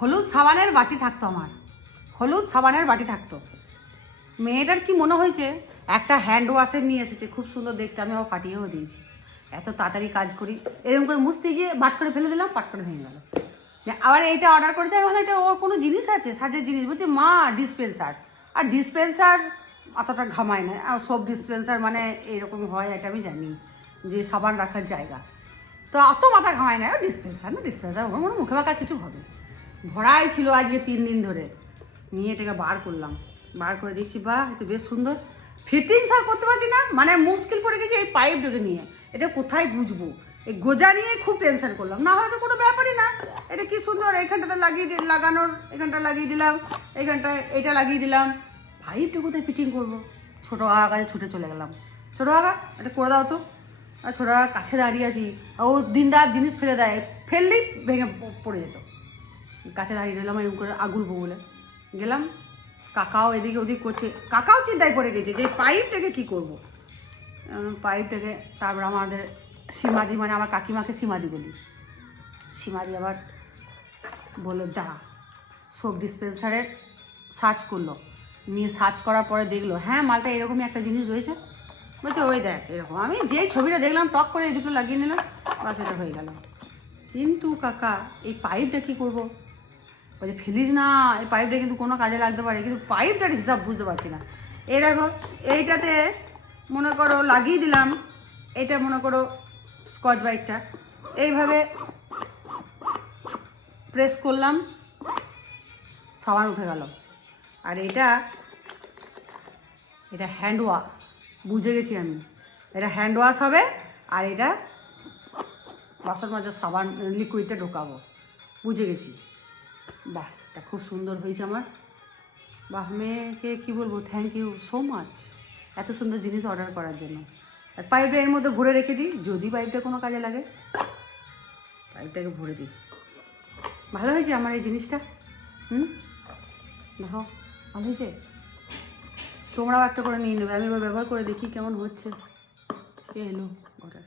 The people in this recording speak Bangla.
হলুদ সাবানের বাটি থাকতো আমার, হলুদ সাবানের বাটি থাকতো। মেয়েটার কি মনে হয়েছে একটা হ্যান্ড ওয়াশের নিয়ে এসেছে, খুব সুন্দর দেখতে, আমি আবার পাঠিয়েও দিয়েছি। এত তাড়াতাড়ি কাজ করি, এরকম করে মুছতে গিয়ে বাট করে ফেলে দিলাম, পাট করে ভেঙে গেল। আবার এইটা অর্ডার করেছে, আমি ভাবলাম এটা ওর কোনো জিনিস আছে, সাজের জিনিস। বলছে মা ডিসপেন্সার, আর ডিসপেন্সার অতটা ঘামায় না, আর সব ডিসপেন্সার মানে এরকম হয় এটা আমি জানি, যে সাবান রাখার জায়গা, তো অত মাথা ঘামায় না, ডিসপেন্সার না ডিসপেন্সার, ওর মনে মুখে বাঁকা কিছু হবে। ভরাই ছিল আজকে 3 দিন ধরে, নিয়ে এটাকে বার করলাম, বার করে দেখছি বাহ এটা বেশ সুন্দর ফিটিংস। আর করতে পারছি না, মানে মুশকিল পড়ে গেছে এই পাইপটাকে নিয়ে, এটা কোথায় গুজবো, এই গোজা নিয়ে খুব টেনশন করলাম। না হলে তো কোনো ব্যাপারই না, এটা কি সুন্দর, এইখানটাতে লাগানোর, এখানটা লাগিয়ে দিলাম, এইখানটায় এটা লাগিয়ে দিলাম, পাইপটা কোথায় ফিটিং করবো। ছোটো আগা কাছে ছুটে চলে গেলাম, ছোটো আগা এটা করে দাও তো। আর ছোটো আগা কাছে দাঁড়িয়ে আছি, ও দিন রাত জিনিস ফেলে দেয়, ফেললেই ভেঙে পড়ে যেত। কাছে দাঁড়িয়ে রইলাম এরকম করে আগুলবো বলে, গেলাম। কাকাও এদিকে ওদিক করছে, কাকাও চিন্তায় পড়ে গেছে যে পাইপটাকে কী করবো। পাইপটাকে তারপর আমাদের সীমাদি, মানে আমার কাকিমাকে সীমাদি বলি, সীমাদি আবার বললো দাঁড়া, সোপ ডিসপেন্সারের সার্চ করলো, নিয়ে সার্চ করার পরে দেখলো হ্যাঁ মালটা এরকমই একটা জিনিস রয়েছে। বলছে ওই দেখ এরকম, আমি যেই ছবিটা দেখলাম টক করে এই দুটো লাগিয়ে নিলাম, বাস এটা হয়ে গেল। কিন্তু কাকা এই পাইপটা কী করবো। বলছে ফেলিস না, এই পাইপটা কিন্তু কোনো কাজে লাগতে পারে, কিন্তু পাইপটার হিসাব বুঝতে পারছি না। এই দেখো এইটাতে মনে করো লাগিয়ে দিলাম, এটা মনে করো স্কচ ব্রাইটটা, এইভাবে প্রেস করলাম, সাবান উঠে গেল। আর এটা হ্যান্ড ওয়াশ, বুঝে গেছি আমি, এটা হ্যান্ড ওয়াশ হবে। আর এটা বাসন মাজার সাবান লিকুইডটা ঢোকাবো, বুঝে গেছি। বাহ এটা খুব সুন্দর হয়েছে আমার, বাহ মেয়েকে কী বলবো, থ্যাংক ইউ সো মাচ এত সুন্দর জিনিস অর্ডার করার জন্য। আর পাইপটা এর মধ্যে ভরে রেখে দিই, যদি পাইপটা কোনো কাজে লাগে পাইপটাকে ভরে দিই। ভালো হয়েছে আমার এই জিনিসটা, দেখো ভালো হয়েছে। তোমরাও একটা করে নিয়ে নেবে, আমি এবার ব্যবহার করে দেখি কেমন হচ্ছে। কে এলো ঘরে।